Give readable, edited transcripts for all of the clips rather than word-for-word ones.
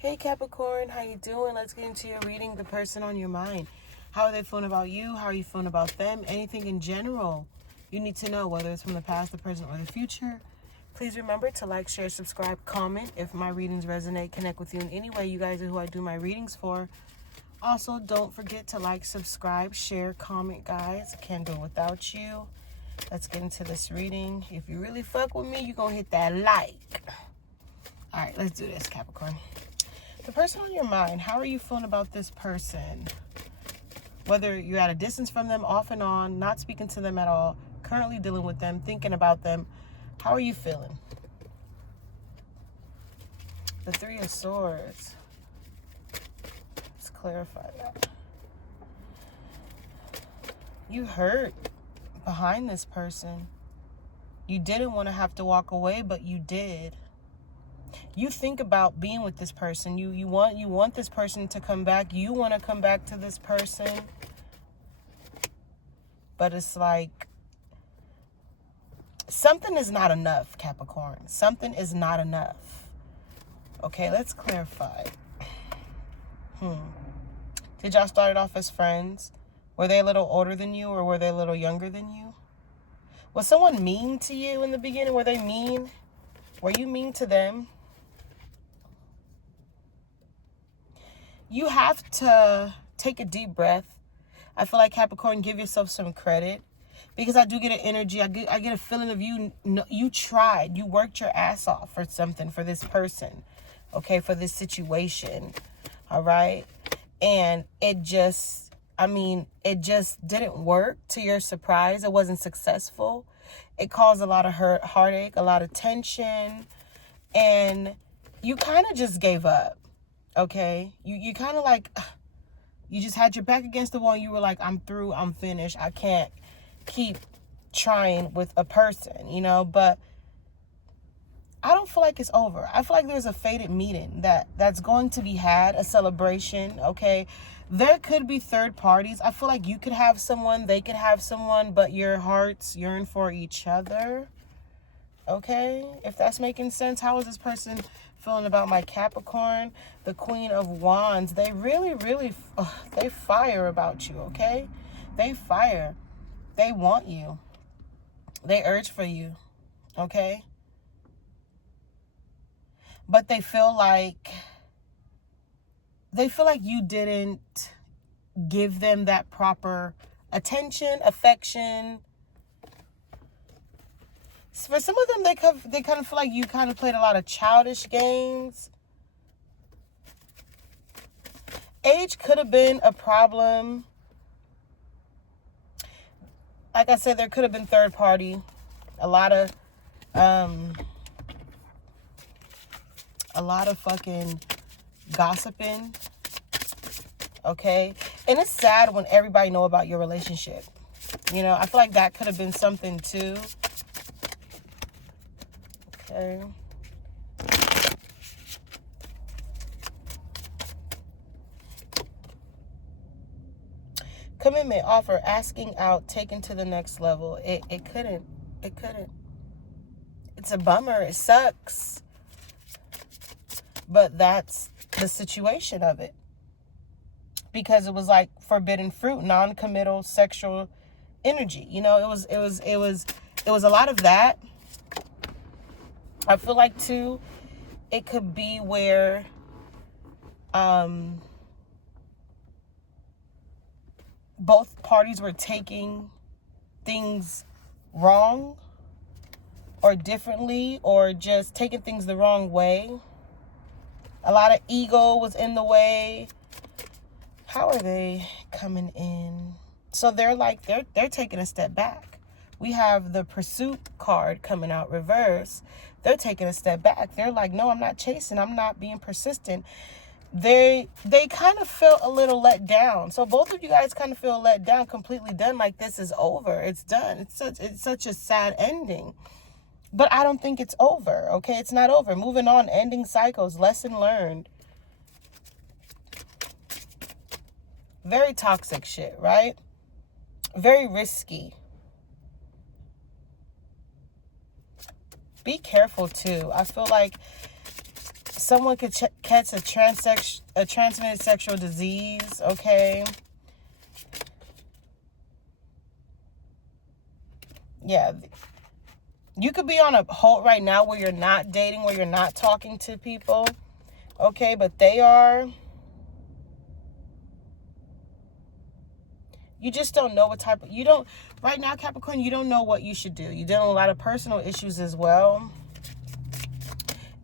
Hey Capricorn, how you doing? Let's get into your reading. The person on your mind. How are they feeling about you? How are you feeling about them? Anything in general you need to know, whether it's from the past, the present, or the future. Please remember to like, share, subscribe, comment if my readings resonate, connect with you in any way. You guys are who I do my readings for. Also, don't forget to like, subscribe, share, comment, guys. Can't do it without you. Let's get into this reading. If you really fuck with me, you're going to hit that like. All right, let's do this, Capricorn. The person on your mind, how are you feeling about this person? Whether you're at a distance from them, off and on, not speaking to them at all, currently dealing with them, thinking about them, how are you feeling? The Three of Swords. Let's clarify that. You hurt behind this person. You didn't want to have to walk away, but you did. You think about being with this person. You want this person to come back. You want to come back to this person. But it's like something is not enough, Capricorn. Something is not enough. Okay, let's clarify. Did y'all start off as friends? Were they a little older than you, or were they a little younger than you? Was someone mean to you in the beginning? Were they mean? Were you mean to them? You have to take a deep breath. I feel like, Capricorn, give yourself some credit, because I do get an energy. I get a feeling of you tried. You worked your ass off for something, for this person, okay, for this situation, all right? And it just didn't work to your surprise. It wasn't successful. It caused a lot of heartache, a lot of tension, and you kind of just gave up. Okay, you kind of like, you just had your back against the wall. And you were like, I'm through, I'm finished. I can't keep trying with a person, but I don't feel like it's over. I feel like there's a fated meeting that's going to be had, a celebration, okay? There could be third parties. I feel like you could have someone, they could have someone, but your hearts yearn for each other, okay? If that's making sense. How is this person feeling about my Capricorn? The Queen of Wands. They really, they fire about you, okay? They fire. They want you. They urge for you, okay? But they feel like you didn't give them that proper attention, affection. For some of them, they kind of feel like you kind of played a lot of childish games. Age could have been a problem. Like I said, there could have been third party. A lot of fucking gossiping. Okay? And it's sad when everybody know about your relationship. I feel like that could have been something too. Okay. Commitment, offer, asking out, taken to the next level. It couldn't. It's a bummer. It sucks. But that's the situation of it. Because it was like forbidden fruit, non-committal sexual energy. It was a lot of that. I feel like too, it could be where both parties were taking things wrong or differently, or just taking things the wrong way. A lot of ego was in the way. How are they coming in? So they're taking a step back. We have the Pursuit card coming out reverse. They're taking a step back. They're like, no, I'm not chasing. I'm not being persistent. They kind of felt a little let down. So both of you guys kind of feel let down, completely done. Like, this is over. It's done. It's such a sad ending. But I don't think it's over. Okay, it's not over. Moving on, ending cycles, lesson learned. Very toxic shit, right? Very risky. Be careful too. I feel like someone could catch a transmitted sexual disease, okay? Yeah. You could be on a hold right now where you're not dating, where you're not talking to people, okay? But they are. You just don't know what type of, you don't, right now, Capricorn, you don't know what you should do. You're dealing with a lot of personal issues as well.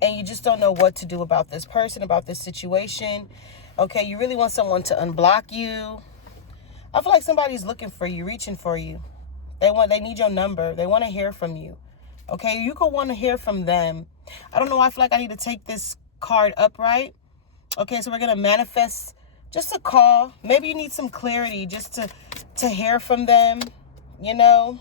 And you just don't know what to do about this person, about this situation. Okay, you really want someone to unblock you. I feel like somebody's looking for you, reaching for you. They need your number. They want to hear from you. Okay, you could want to hear from them. I don't know. I feel like I need to take this card upright. Okay, so we're going to manifest just a call. Maybe you need some clarity just to hear from them, you know.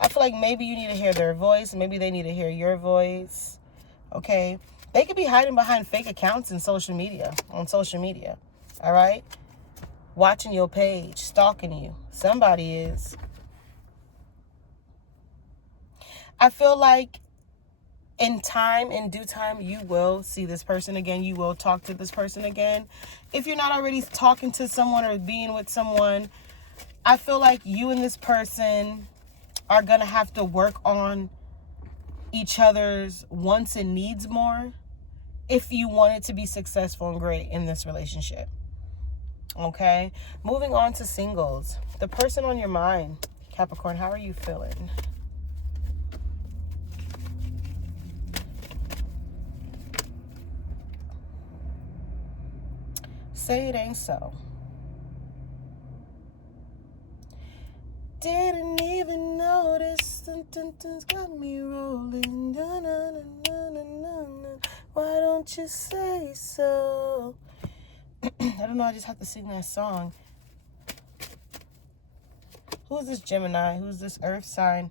I feel like maybe you need to hear their voice. Maybe they need to hear your voice. Okay. They could be hiding behind fake accounts on social media. All right. Watching your page. Stalking you. Somebody is. I feel like in due time, you will see this person again. You will talk to this person again. If you're not already talking to someone or being with someone, I feel like you and this person are going to have to work on each other's wants and needs more if you want it to be successful and great in this relationship. Okay? Moving on to singles. The person on your mind, Capricorn, how are you feeling? Say it ain't so. Didn't even notice. Something's got me rolling. Why don't you say so? I don't know. I just have to sing that song. Who's this Gemini? Who's this earth sign?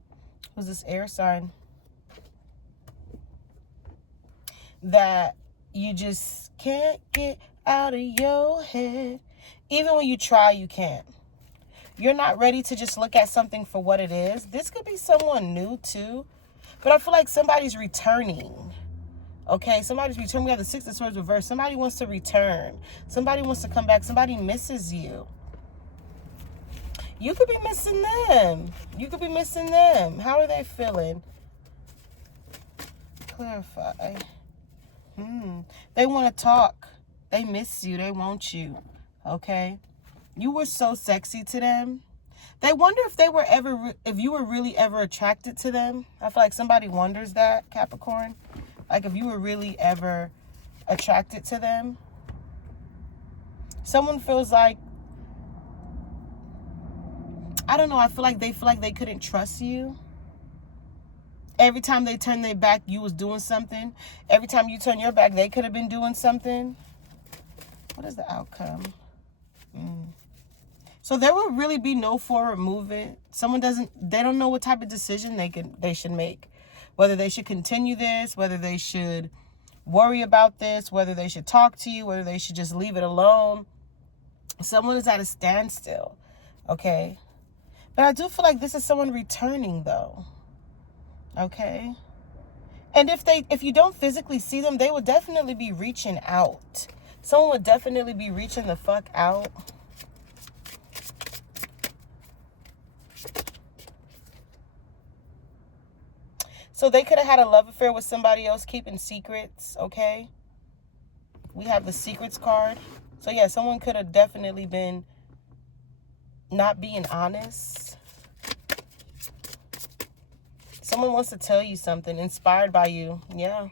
Who's this air sign? That you just can't get out of your head. Even when you try, you can't. You're not ready to just look at something for what it is. This could be someone new too. But I feel like somebody's returning. Okay, somebody's returning. We have the Six of Swords reversed. Somebody wants to return. Somebody wants to come back. Somebody misses you. You could be missing them. You could be missing them. How are they feeling? Clarify. They want to talk. They miss you. They want you. Okay? You were so sexy to them. They wonder if you were really ever attracted to them. I feel like somebody wonders that, Capricorn. Like if you were really ever attracted to them. Someone feels like, I don't know, I feel like they couldn't trust you. Every time they turn their back, you was doing something. Every time you turn your back, they could have been doing something. What is the outcome? So there will really be no forward movement. They don't know what type of decision they should make. Whether they should continue this, whether they should worry about this, whether they should talk to you, whether they should just leave it alone. Someone is at a standstill. Okay? But I do feel like this is someone returning though. Okay? And if you don't physically see them, they will definitely be reaching out. Someone would definitely be reaching the fuck out. So they could have had a love affair with somebody else, keeping secrets, okay? We have the secrets card. So yeah, someone could have definitely been not being honest. Someone wants to tell you something, inspired by you. Yeah.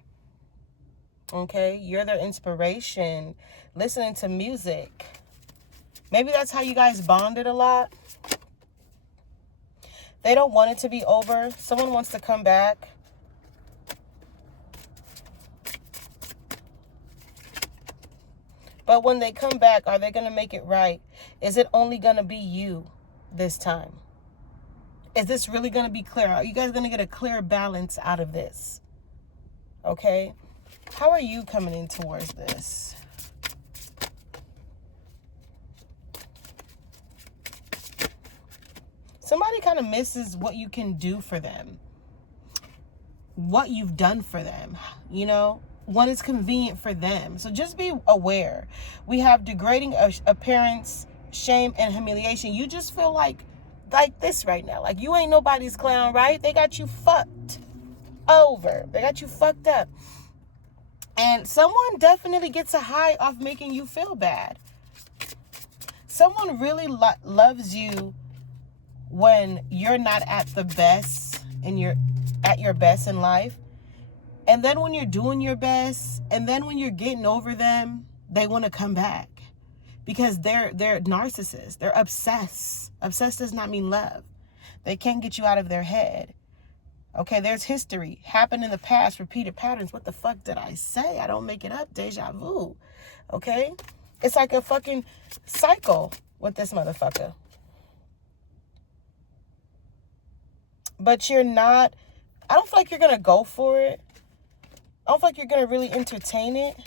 Okay, you're their inspiration. Listening to music. Maybe that's how you guys bonded a lot. They don't want it to be over. Someone wants to come back. But when they come back, are they going to make it right? Is it only going to be you this time? Is this really going to be clear? Are you guys going to get a clear balance out of this? Okay? How are you coming in towards this? Somebody kind of misses what you can do for them. what you've done for them, you know, when it's convenient for them. So just be aware. We have degrading appearance, shame, and humiliation. You just feel like this right now. Like you ain't nobody's clown, right? They got you fucked over. They got you fucked up. And someone definitely gets a high off making you feel bad. Someone really loves you when you're not at the best and you're at your best in life. And then when you're doing your best, and then when you're getting over them, they want to come back because they're narcissists. They're obsessed. Obsessed does not mean love. They can't get you out of their head. Okay, there's history. Happened in the past, repeated patterns. What the fuck did I say? I don't make it up. Deja vu. Okay? It's like a fucking cycle with this motherfucker. But you're not, I don't feel like you're going to go for it. I don't feel like you're going to really entertain it.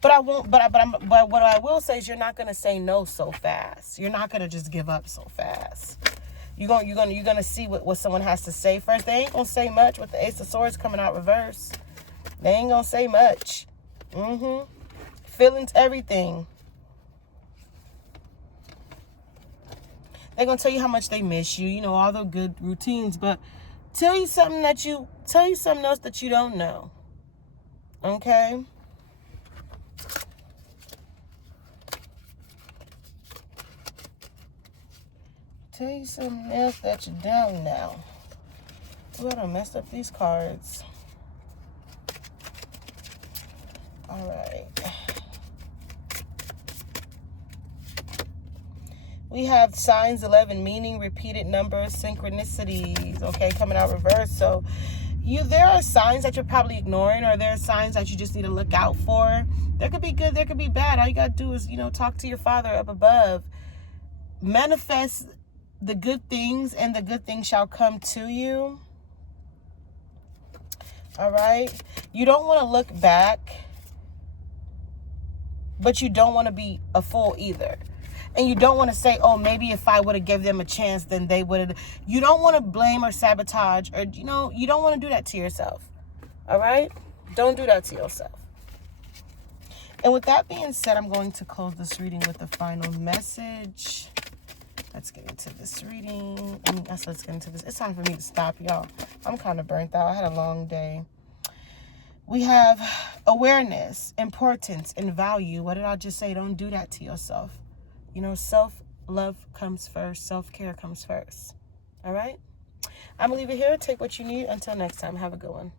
But what I will say is you're not going to say no so fast. You're not going to just give up so fast. You're gonna see what someone has to say first. They ain't gonna say much with the Ace of Swords coming out reverse. They ain't gonna say much. Feelings, everything. They're gonna tell you how much they miss you. You know, all the good routines, but tell you something else that you don't know. Okay. Tell you something else that you don't know. Ooh, I done messed up these cards. All right. We have signs 11, meaning repeated numbers, synchronicities, okay, coming out reverse. So there are signs that you're probably ignoring, or there are signs that you just need to look out for. There could be good, there could be bad. All you got to do is, talk to your Father up above. Manifest the good things, and the good things shall come to you. All right. You don't want to look back, but you don't want to be a fool either. And you don't want to say, oh, maybe if I would have given them a chance, then they would have. You don't want to blame or sabotage, or, you don't want to do that to yourself. All right. Don't do that to yourself. And with that being said, I'm going to close this reading with the final message. Let's get into this reading. Let's get into this. It's time for me to stop, y'all. I'm kind of burnt out. I had a long day. We have awareness, importance, and value. What did I just say? Don't do that to yourself. Self-love comes first. Self-care comes first. All right? I'm going to leave it here. Take what you need. Until next time, have a good one.